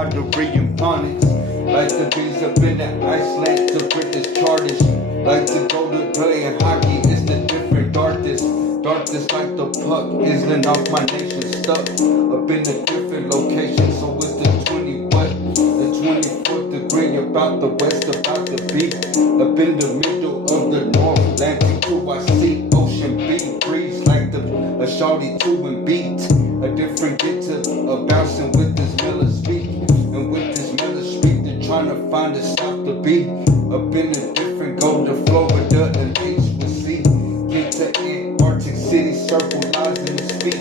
The reincarnates, like the bees up in the Iceland to British charters. Like to go to playing hockey, it's the different darkness. Darkness like the puck, isn't off my nation stuck up in a different location. So it's the 20 what? The 24th degree about the west, about the beat. Up in the middle of the North Atlantic too, I see ocean beat breeze like a shawty two and beat. A different get to a bouncing with this Miller speak. And with this Miller speak, they're trying to find a stop the beat. Up in a different go to Florida and H with C. Get to Antarctic City, circle lies in the speak.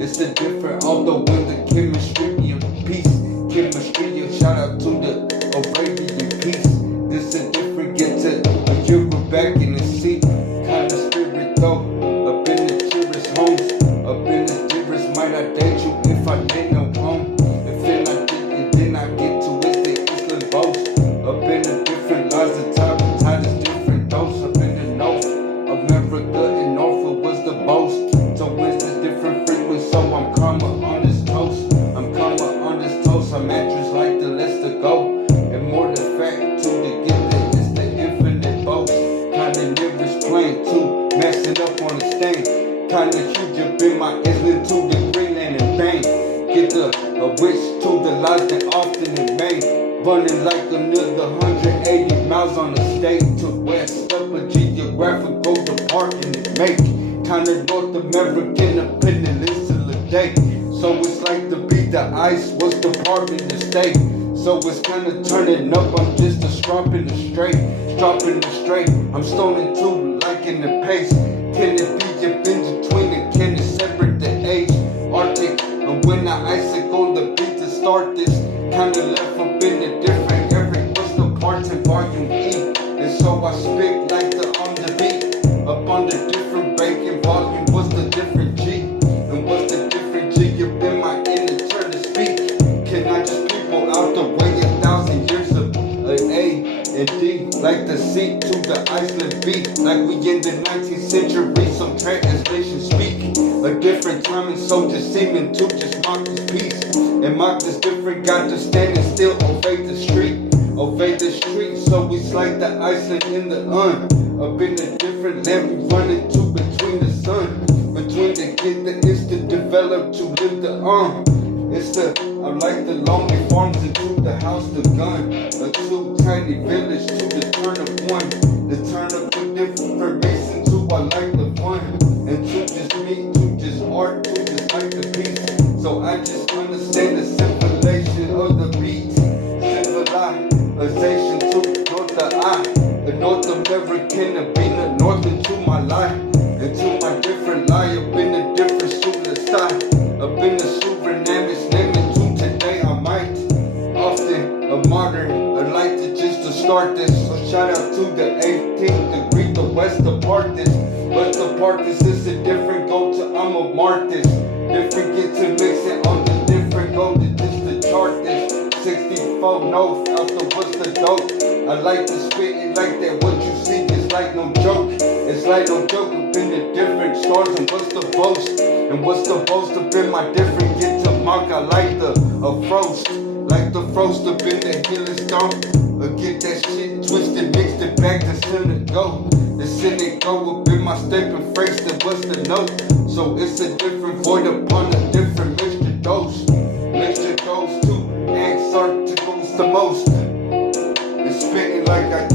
It's a different, although with the chemistry of peace. Chemistry, shout out to the Arabian peace. This a different get to a Europe back in the sea. Kind of spirit though, up in the tourist homes. Up in the tourist, might I date you if I did no home. If then I did, then I get to it, the Island boast. Up in the different lives, the tide is different dose. Up in the north, America and Norfolk was the boast. So it's the different frequency, so I'm karma on this toast. I'm karma on this toast, I'm actress like the less to go. And more the fact to the get that it's the infinite boast. Kinda lyrics playing too, messing up on the stain. Kinda huge up in my island to the Greenland and bang. Get a wish to the lives that often in Maine. Running like another 180 miles on the state to west up a geographical department it make. Kinda North American, a peninsula day. So it's like the beat, the ice was the department to state. So it's kinda turning up, I'm just a stropping the straight. Stropping the straight, I'm stoning too, like in the pace. Can it be up in between and can it separate the age? Arctic, and when the icicle the beat to start this. Kinda left up in the different area, what's the parts in volume E? And so I speak like the on the beat. Up on the different bacon volume, what's the different G? And what's the different G up in my inner turn to speak? Can I just people out the way 1,000 years of A and D? Like the C to the Iceland B. Like we in the 19th century, so translation speak. A different time and so just seeming to just mock this piece. And mock this different, got to stand and still obey the street. Obey the street, so it's like the Iceland in the up in a different land, we running to between the sun. Between the kid that is to develop to live the It's the, I like the lonely farms into the house, the gun. A two tiny village to the turn of one. The turn of a different reason to I like the fun. And to just me, to just art, to just like the peace. So I just understand the civilization of the beat. Civilization to North the I. The North American, the being the North into my life. Into my different lie, up in a different super style. Up in the Suriname, name it to today I might. Often a modern, I like to just to start this. So shout out to the 18th degree, the west apart this. West apart this is a different go to, I'm a mark this. Different get to mixing on the different go to just to chart this. 64 no, after what's the dope? I like to spit it like that, what you see is like no joke. It's like no joke up in the different stars and what's the boast? And what's the boast up in my different get to mock? I like the frost, like the frost up in the hill is gone. Get that shit twisted, mixed it back to center go. The center go up in my stepping phrase that what's the note? So it's a different void upon a different mixture dose. Mixture goes to Antarctica the most. It's spitting like I